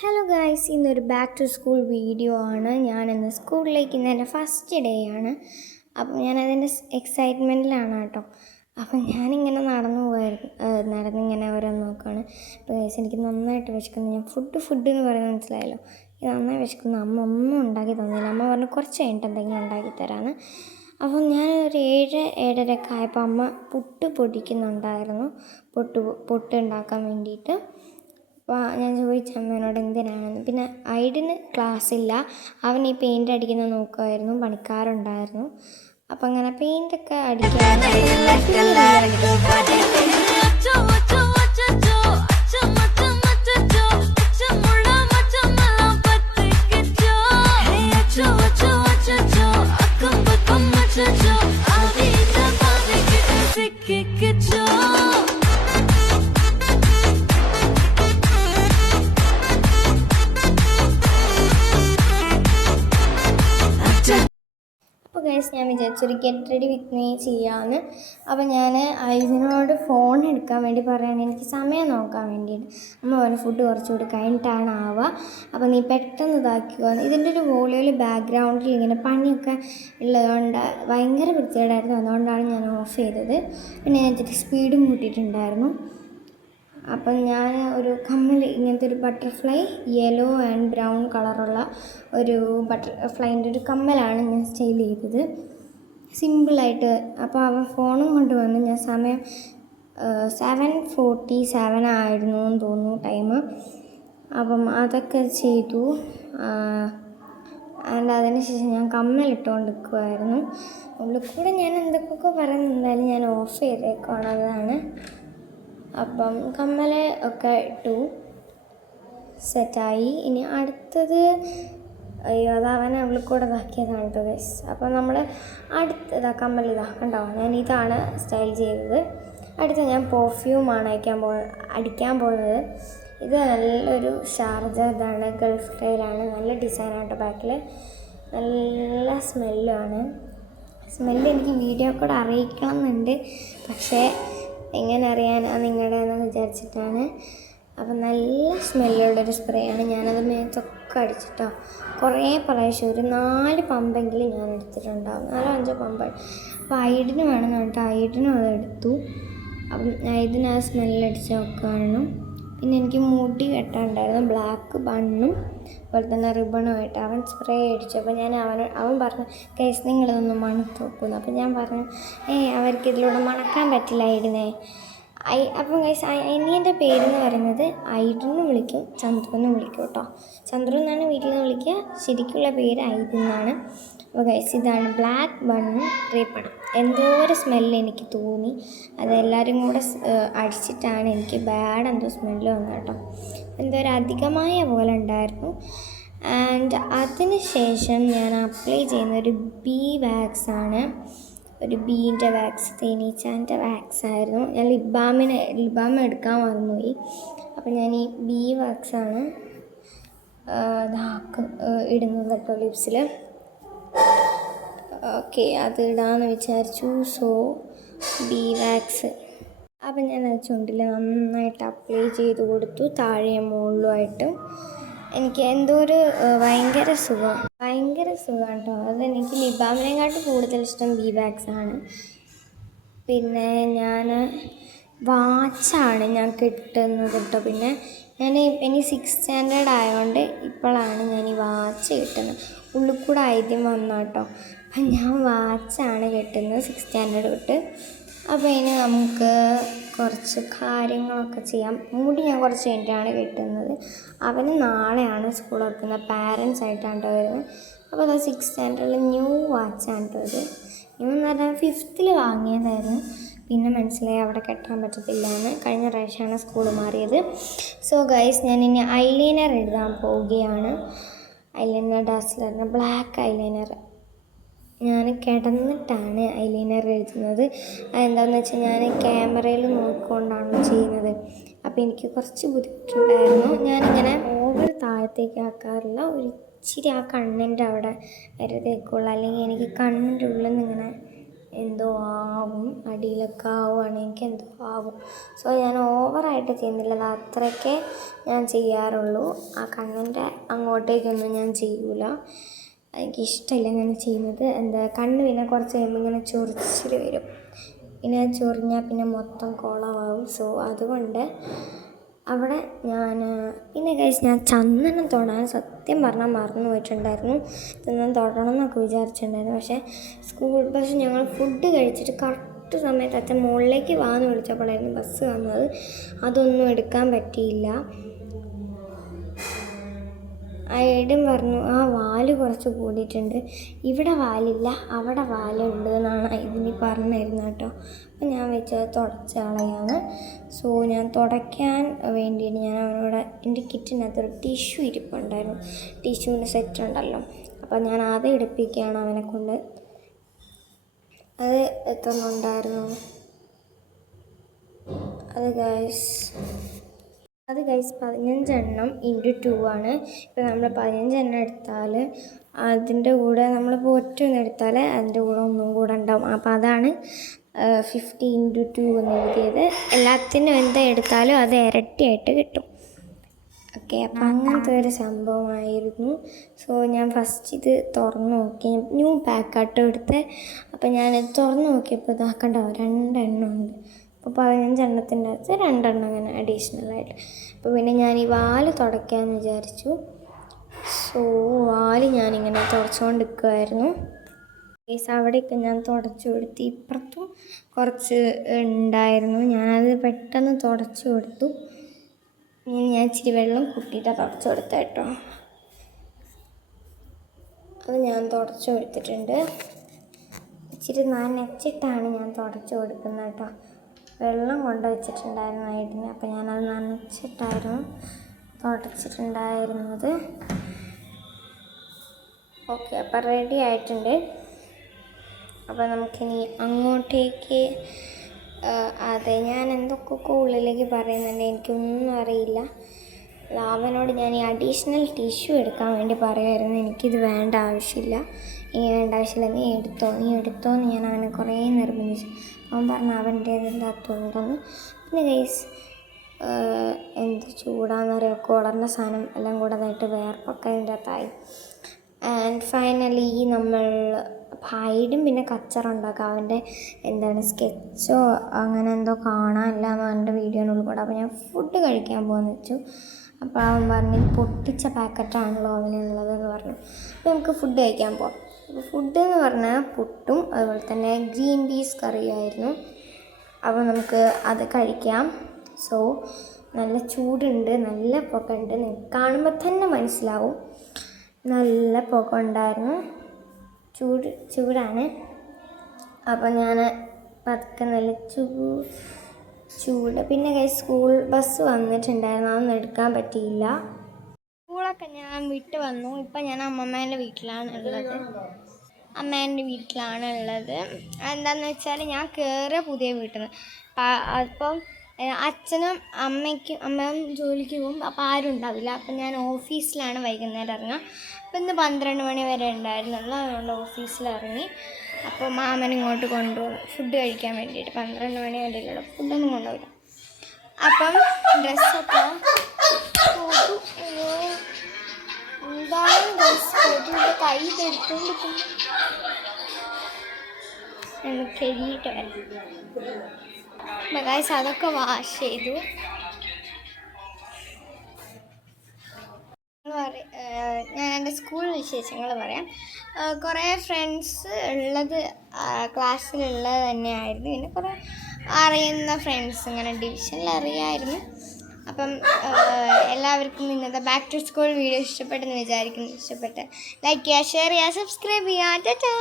Hello guys, ഇന്നൊരു back to school video ആണ്. ഞാനിന്ന് സ്കൂളിലേക്ക് ഇന്ന് എൻ്റെ ഫസ്റ്റ് ഡേ ആണ്. അപ്പം ഞാനതിൻ്റെ എക്സൈറ്റ്മെൻറ്റിലാണ് കേട്ടോ. അപ്പം ഞാനിങ്ങനെ നടന്നിങ്ങനെ ഓരോന്ന് നോക്കുകയാണ്. അപ്പോൾ ഗൈസ്, എനിക്ക് നന്നായിട്ട് വിശക്കുന്നു. ഞാൻ ഫുഡ് എന്ന് പറയുന്നത് മനസ്സിലായല്ലോ. ഇത് നന്നായി വിശക്കുന്നു. അമ്മ ഒന്നും ഉണ്ടാക്കി തന്നില്ല. അമ്മ പറഞ്ഞു കുറച്ച് കഴിഞ്ഞിട്ട് എന്തെങ്കിലും ഉണ്ടാക്കി തരാമെന്ന്. അപ്പം ഞാൻ ഒരു 7-7:30 ആയപ്പോൾ അമ്മ പുട്ട് പൊടിക്കുന്നുണ്ടായിരുന്നു, പുട്ട് ഉണ്ടാക്കാൻ വേണ്ടിയിട്ട്. അപ്പോൾ ഞാൻ ചോദിച്ചു അമ്മേനോട് എന്തിനാണെന്ന്. പിന്നെ ഐഡിന് ക്ലാസ്സില്ല, അവൻ ഈ പെയിൻ്റ് അടിക്കുന്നത് നോക്കുമായിരുന്നു, പണിക്കാരുണ്ടായിരുന്നു. അപ്പം അങ്ങനെ പെയിൻ്റൊക്കെ അടിക്കാൻ ഗൈസ്, ഞാൻ വിചാരിച്ചൊരു ഗെറ്റ് റെഡി വിത്ത് മീ ചെയ്യാമെന്ന്. അപ്പോൾ ഞാൻ ഇതിനോട് ഫോൺ എടുക്കാൻ വേണ്ടി പറയുകയാണ്, എനിക്ക് സമയം നോക്കാൻ വേണ്ടിയിട്ട്. അമ്മ പറഞ്ഞു ഫുഡ് കുറച്ചുകൂടി കഴിഞ്ഞിട്ടാണ് ആവുക, അപ്പോൾ നീ പെട്ടെന്ന് ഇതാക്കുക. ഇതിൻ്റെ ഒരു വോളിയോയിൽ ബാക്ക്ഗ്രൗണ്ടിൽ ഇങ്ങനെ പണിയൊക്കെ ഉള്ളതുകൊണ്ട് ഭയങ്കര വൃത്തികേടായിരുന്നു. അതുകൊണ്ടാണ് ഞാൻ ഓഫ് ചെയ്തത്. പിന്നെ ഞാൻ ഇത്തിരി സ്പീഡും കൂട്ടിയിട്ടുണ്ടായിരുന്നു. അപ്പം ഞാൻ ഒരു കമ്മൽ, ഇങ്ങനത്തെ ഒരു ബട്ടർഫ്ലൈ യെല്ലോ ആൻഡ് ബ്രൗൺ കളറുള്ള ഒരു ബട്ടർഫ്ലൈൻ്റെ ഒരു കമ്മലാണ് ഞാൻ സ്റ്റൈൽ ചെയ്തത്, സിമ്പിളായിട്ട്. അപ്പോൾ അവൻ ഫോണും കൊണ്ടുവന്ന്. ഞാൻ സമയം 7:47 ആയിരുന്നു എന്ന് തോന്നുന്നു ടൈം. അപ്പം അതൊക്കെ ചെയ്തു. അതിന് ശേഷം ഞാൻ കമ്മലിട്ടുകൊണ്ട് നിൽക്കുമായിരുന്നു. ഉള്ളിൽ കൂടെ ഞാൻ എന്തൊക്കെയൊക്കെ പറയുന്നുണ്ടായാലും ഞാൻ ഓഫ് ചെയ്തേക്കാണ്, അതാണ്. അപ്പം കമ്മൽ ഒക്കെ ഇട്ടു, സെറ്റായി. ഇനി അടുത്തത്, അയ്യോ അത് അവനെ ഉള്ളിൽ കൂടെ ഇതാക്കിയതാണ് കേട്ടോ ഗൈസ്. അപ്പം നമ്മൾ അടുത്തതാ കമ്മൽ, കണ്ടോ, ഞാൻ ഇതാണ് സ്റ്റൈൽ ചെയ്തത്. അടുത്ത ഞാൻ പെർഫ്യൂമാണ് അടിക്കാൻ പോകുന്നത്. ഇത് നല്ലൊരു ഷാർജ, ഇതാണ് ഗൾഫ് സ്റ്റൈലാണ്, നല്ല ഡിസൈനാട്ടോ. ബാക്കിൽ നല്ല സ്മെല്ലാണ്. സ്മെല്ല് എനിക്ക് വീഡിയോ കൂടെ അറിയിക്കണം എന്നുണ്ട്, പക്ഷേ എങ്ങനെ അറിയാനാണ് നിങ്ങളുടെയെന്ന് വിചാരിച്ചിട്ടാണ്. അപ്പം നല്ല സ്മെല്ലുള്ളൊരു സ്പ്രേ ആണ്. ഞാനത് മേത്തൊക്കെ അടിച്ചിട്ടോ, കുറേ പ്രാവശ്യം, ഒരു 4 പമ്പെങ്കിലും ഞാൻ എടുത്തിട്ടുണ്ടാവും, 4-5 പമ്പ്. അപ്പോൾ ഐഡിന് വേണമെന്ന് പറഞ്ഞിട്ട് ഐഡിനും അതെടുത്തു. അപ്പം ഐഡിന് ആ സ്മെല്ലടിച്ച് നോക്കുകയാണ്. പിന്നെ എനിക്ക് മുടി കെട്ടാനുണ്ടായിരുന്നു, ബ്ലാക്ക് ബണ്ണും അതുപോലെ തന്നെ റിബണുമായിട്ട്. അവൻ സ്പ്രേ അടിച്ചു. അപ്പോൾ ഞാൻ അവൻ പറഞ്ഞു കേസ് നിങ്ങളിതൊന്ന് മണത്ത് നോക്കുന്നു. അപ്പം ഞാൻ പറഞ്ഞു അവർക്ക് ഇതിലൂടെ മണക്കാൻ പറ്റില്ല ഐഡിനെ. അപ്പം ഗൈസ്, അനിയൻ്റെ പേരെന്ന് പറയുന്നത് ഐഡിനും വിളിക്കും, ചന്ദ്രനും വിളിക്കും കേട്ടോ. ചന്ദ്രു എന്നാണ് വീട്ടിൽ നിന്ന് വിളിക്കുക, ശരിക്കുള്ള പേര് ഐഡിൻ എന്നാണ്. അപ്പോൾ ഗൈസ്, ഇതാണ് ബ്ലാക്ക് ബണ്ണും റിബണും. എന്തോ ഒരു സ്മെല്ല് എനിക്ക് തോന്നി, അതെല്ലാവരും കൂടെ അടിച്ചിട്ടാണ് എനിക്ക് എന്തോ സ്മെല്ല് വന്നത് കേട്ടോ. എന്തോ ഒരു അധികമായ പോലെ ഉണ്ടായിരുന്നു. ആൻഡ് അതിന് ശേഷം ഞാൻ അപ്ലൈ ചെയ്യുന്ന ഒരു ബീ വാക്സാണ്, ഒരു ബീൻ്റെ വാക്സ്, തേനീച്ചാൻ്റെ വാക്സ് ആയിരുന്നു. ഞാൻ ലിബാം എടുക്കാൻ മറന്നുപോയി. അപ്പോൾ ഞാൻ ഈ ബീ വാക്സാണ് ഇടുന്നത് കേട്ടോ ലിപ്സിൽ. ഓക്കെ, അത് ഇടാമെന്ന് വിചാരിച്ചു. So bee wax. അപ്പം ഞാൻ അത് ചുണ്ടിൽ നന്നായിട്ട് അപ്ലൈ ചെയ്ത് കൊടുത്തു, താഴെയും മുകളിലുമായിട്ട്. എനിക്ക് എന്തോ ഒരു ഭയങ്കര സുഖമാണ് കേട്ടോ. അതെനിക്ക് ലിബാമിനെക്കാട്ടും കൂടുതൽ ഇഷ്ടം ബീ വാക്സാണ്. പിന്നെ ഞാൻ വാച്ചാണ് ഞാൻ കിട്ടുന്നത് കേട്ടോ. പിന്നെ എനിക്ക് 6th സ്റ്റാൻഡേർഡ് ആയതുകൊണ്ട് ഇപ്പോഴാണ് ഞാൻ ഈ വാച്ച് കിട്ടുന്നത്. ഉള്ളിൽ കൂടെ ആദ്യം വന്നു കേട്ടോ. അപ്പം ഞാൻ വാച്ചാണ് കിട്ടുന്നത് 6th സ്റ്റാൻഡേർഡ് തൊട്ട്. അപ്പോൾ ഇനി നമുക്ക് കുറച്ച് കാര്യങ്ങളൊക്കെ ചെയ്യാം. മുടി ഞാൻ കുറച്ച് കഴിഞ്ഞിട്ടാണ് കിട്ടുന്നത്. അവന് നാളെയാണ് സ്കൂൾ തുറക്കുന്നത്, പാരൻസ് ആയിട്ടാണ് വരുന്നത്. അപ്പോൾ അത് 6th സ്റ്റാൻഡേർഡിൽ ന്യൂ വാച്ചാണ് ഇത്. ന്യൂ എന്ന് പറഞ്ഞാൽ 5th വാങ്ങിയതായിരുന്നു. പിന്നെ മനസ്സിലായി അവിടെ കെട്ടാൻ പറ്റത്തില്ല എന്ന്. കഴിഞ്ഞ പ്രാവശ്യമാണ് സ്കൂൾ മാറിയത്. സോ ഗൈസ്, ഞാൻ ഇനി ഐലൈനർ എഴുതാൻ പോവുകയാണ്. ഐലൈനർ ഡാസ്ലറിന് ബ്ലാക്ക് ഐലൈനർ. ഞാൻ കിടന്നിട്ടാണ് ഐലൈനർ എഴുതുന്നത്. അതെന്താണെന്ന് വെച്ചാൽ ഞാൻ ക്യാമറയിൽ നോക്കിക്കൊണ്ടാണ് ചെയ്യുന്നത്. അപ്പോൾ എനിക്ക് കുറച്ച് ബുദ്ധിമുട്ടുണ്ടായിരുന്നു. ഞാനിങ്ങനെ ഓവർ താഴത്തേക്ക് ആക്കാറില്ല, ഒരു ഇച്ചിരി ആ കണ്ണിൻ്റെ അവിടെ വരെ തേക്കുള്ളൂ. അല്ലെങ്കിൽ എനിക്ക് കണ്ണിൻ്റെ ഉള്ളിൽ നിന്ന് ഇങ്ങനെ എന്തോ ആവും, അടിയിലൊക്കെ ആവുകയാണെങ്കിൽ എനിക്ക് എന്തോ ആവും. സോ ഞാൻ ഓവറായിട്ട് ചെയ്യുന്നില്ല, അത് അത്രയ്ക്കേ ഞാൻ ചെയ്യാറുള്ളൂ. ആ കണ്ണിൻ്റെ അങ്ങോട്ടേക്കൊന്നും ഞാൻ ചെയ്യൂല, എനിക്കിഷ്ടമില്ല ഇങ്ങനെ ചെയ്യുന്നത്. കണ്ണ് പിന്നെ കുറച്ച് കഴിയുമ്പോൾ ഇങ്ങനെ ചൊറിച്ചിൽ വരും, പിന്നെ ചൊറിഞ്ഞാൽ പിന്നെ മൊത്തം കുളമാവും. സോ അതുകൊണ്ട് അവിടെ ഞാൻ പിന്നെ ഗൈസ് ഞാൻ ചന്ദനം തൊടാൻ സത്യം പറഞ്ഞാൽ മറന്നു പോയിട്ടുണ്ടായിരുന്നു. ചന്ദനം തൊടണം എന്നൊക്കെ വിചാരിച്ചിട്ടുണ്ടായിരുന്നു. പക്ഷേ ഞങ്ങൾ ഫുഡ് കഴിച്ചിട്ട് കറക്റ്റ് സമയത്ത് അച്ഛൻ മുകളിലേക്ക് വാന്ന് വിളിച്ചപ്പോഴായിരുന്നു ബസ് വന്നത്. അതൊന്നും എടുക്കാൻ പറ്റിയില്ല. ആ ഏടൻ പറഞ്ഞു ആ വാല് കുറച്ച് കൂടിയിട്ടുണ്ട്, ഇവിടെ വാലില്ല അവിടെ വാലുണ്ട് എന്നാണ് ഇതിന് പറഞ്ഞിരുന്നത് കേട്ടോ. അപ്പം ഞാൻ വെച്ചത് തുടച്ച കളയാണ്. സോ ഞാൻ തുടയ്ക്കാൻ വേണ്ടിയിട്ട് ഞാൻ അവനോട് എൻ്റെ കിറ്റിനകത്തൊരു ടിഷ്യൂ ഇരിപ്പുണ്ടായിരുന്നു, ടിഷ്യൂവിൻ്റെ സെറ്റ് ഉണ്ടല്ലോ, അപ്പം ഞാൻ അത് എടുപ്പിക്കുകയാണ് അവനെ കൊണ്ട്. അത് എത്തുന്നുണ്ടായിരുന്നു അത് ഗൈസ് 15 എണ്ണം ഇൻറ്റു 2 ആണ്. ഇപ്പോൾ നമ്മൾ 15 എണ്ണം എടുത്താൽ അതിൻ്റെ കൂടെ നമ്മളിപ്പോൾ ഒറ്റൊന്നും എടുത്താൽ അതിൻ്റെ കൂടെ ഒന്നും കൂടെ ഉണ്ടാവും. അപ്പോൾ അതാണ് 50 ഇൻറ്റു 2 എന്ന് എഴുതിയത്. എല്ലാത്തിനും എന്താ എടുത്താലും അത് ഇരട്ടിയായിട്ട് കിട്ടും. ഓക്കെ, അപ്പം അങ്ങനത്തെ ഒരു സംഭവമായിരുന്നു. സോ ഞാൻ ഫസ്റ്റ് ഇത് തുറന്ന് നോക്കി, ന്യൂ പാക്കാട്ടോ എടുത്ത്. അപ്പം ഞാനിത് തുറന്ന് നോക്കിയപ്പോൾ ഇതാക്കണ്ടോ 2 എണ്ണം ഉണ്ട്. അപ്പോൾ 15 എണ്ണത്തിൻ്റെ അകത്ത് 2 എണ്ണം അങ്ങനെ അഡീഷണലായിട്ട്. അപ്പോൾ പിന്നെ ഞാൻ ഈ വാല് തുടയ്ക്കാമെന്ന് വിചാരിച്ചു. സോ വാല് ഞാനിങ്ങനെ തുടച്ചുകൊണ്ട് നിൽക്കുമായിരുന്നു. അവിടെയൊക്കെ ഞാൻ തുടച്ചു കൊടുത്തു, ഇപ്പുറത്തും കുറച്ച് ഉണ്ടായിരുന്നു, ഞാനത് പെട്ടെന്ന് തുടച്ചു കൊടുത്തു. ഞാൻ ഇച്ചിരി വെള്ളം കൂട്ടിയിട്ടാണ് തുടച്ചു കൊടുത്തത് കേട്ടോ. അത് ഞാൻ തുടച്ചു കൊടുത്തിട്ടുണ്ട്. ഇച്ചിരി നനച്ചിട്ടാണ് ഞാൻ തുടച്ചു കൊടുക്കുന്നത് കേട്ടോ. വെള്ളം കൊണ്ട് വെച്ചിട്ടുണ്ടായിരുന്നു ഏട്ടന്, അപ്പോൾ ഞാനത് നനച്ചിട്ടായിരുന്നു തുടച്ചിട്ടുണ്ടായിരുന്നത്. ഓക്കെ, അപ്പോൾ റെഡി ആയിട്ടുണ്ട്. അപ്പോൾ നമുക്കിനി അങ്ങോട്ടേക്ക് അതെ ഞാൻ എന്തൊക്കെ ഉള്ളിലേക്ക് പറയുന്നുണ്ട്, എനിക്കൊന്നും അറിയില്ല. അവനോട് ഞാൻ ഈ അഡീഷണൽ ടിഷ്യൂ എടുക്കാൻ വേണ്ടി പറയുമായിരുന്നു, എനിക്കിത് വേണ്ട ആവശ്യമില്ല, നീ എടുത്തോ എന്ന് ഞാൻ അവനെ കുറേ നിർബന്ധിച്ചു. അവൻ പറഞ്ഞു അവൻ്റെ ഇതിൻ്റെ അകത്തുണ്ടെന്ന്. പിന്നെ ഗൈസ് എന്ത് ചൂടാന്നറിയോ, കുളർന്ന സാധനം എല്ലാം കൂടെ അതായിട്ട് വേർപ്പൊക്കെ അതിൻ്റെ അകത്തായി. ആൻഡ് ഫൈനലി നമ്മൾ ഹൈഡും പിന്നെ കച്ചറുണ്ടാക്കാം, അവൻ്റെ സ്കെച്ചോ അങ്ങനെ എന്തോ കാണാനില്ല എന്ന് പറഞ്ഞിട്ട് വീഡിയോനുള്ളിൽ കൂടെ. അപ്പോൾ ഞാൻ ഫുഡ് കഴിക്കാൻ പോകുന്നു വെച്ചു. അപ്പോൾ അവൻ പറഞ്ഞു പൊട്ടിച്ച പാക്കറ്റാണല്ലോ അവനുള്ളതെന്ന് പറഞ്ഞു. അപ്പോൾ നമുക്ക് ഫുഡ് കഴിക്കാൻ പോകാം. അപ്പോൾ ഫുഡ് എന്ന് പറഞ്ഞാൽ പുട്ടും അതുപോലെ തന്നെ ഗ്രീൻ പീസ് കറിയായിരുന്നു. അപ്പോൾ നമുക്ക് അത് കഴിക്കാം. സോ നല്ല ചൂടുണ്ട്, നല്ല പുകയുണ്ട്, നിങ്ങൾക്ക് കാണുമ്പോൾ തന്നെ മനസ്സിലാവും, നല്ല പുക ഉണ്ടായിരുന്നു, ചൂടാണ്. അപ്പോൾ ഞാൻ പതുക്കെ നല്ല ചൂട്. പിന്നെ സ്കൂൾ ബസ് വന്നിട്ടുണ്ടായിരുന്നു, അതൊന്നും എടുക്കാൻ പറ്റിയില്ല. സ്കൂളൊക്കെ ഞാൻ വിട്ട് വന്നു. ഇപ്പം ഞാൻ അമ്മമ്മേൻ്റെ വീട്ടിലാണ് ഉള്ളത്. എന്താണെന്ന് വെച്ചാൽ ഞാൻ കയറിയ പുതിയ വീട്ടിൽ നിന്ന്. അപ്പം അച്ഛനും അമ്മയും ജോലിക്ക് പോകും, അപ്പോൾ ആരും ഉണ്ടാവില്ല. അപ്പം ഞാൻ ഓഫീസിലാണ് വൈകുന്നേരം ഇറങ്ങുക. അപ്പം ഇന്ന് 12 മണി വരെ ഉണ്ടായിരുന്നുള്ളൂ, അതുകൊണ്ട് ഓഫീസിൽ ഇറങ്ങി. അപ്പോൾ മാമൻ ഇങ്ങോട്ട് കൊണ്ടുപോകും ഫുഡ് കഴിക്കാൻ വേണ്ടിയിട്ട്. 12 മണി വരെയുള്ളൂ, ഫുഡൊന്നും കൊണ്ടുപോയില്ല. അപ്പം ഡ്രസ്സൊക്കെ എന്താണ് കൊതുവിൻ്റെ കൈ എടുത്തുകൊണ്ടിരിക്കുന്നു, കഴുകിയിട്ട് വരാം. ഗൈസ് അതൊക്കെ വാഷ് ചെയ്തു. ഞാൻ എൻ്റെ സ്കൂൾ വിശേഷങ്ങൾ പറയാം. കുറേ ഫ്രണ്ട്സ് ഉള്ളത് ക്ലാസ്സിലുള്ളത് തന്നെയായിരുന്നു. പിന്നെ കുറേ അറിയുന്ന ഫ്രണ്ട്സ് ഇങ്ങനെ ഡിവിഷനിൽ അറിയാമായിരുന്നു. അപ്പം എല്ലാവർക്കും ഇന്നത്തെ ബാക്ക് ടു സ്കൂൾ വീഡിയോ ഇഷ്ടപ്പെട്ടെന്ന് വിചാരിക്കുന്നു. ഇഷ്ടപ്പെട്ട് ലൈക്ക് ചെയ്യുക, ഷെയർ ചെയ്യുക, സബ്സ്ക്രൈബ് ചെയ്യുക. ടാറ്റാ.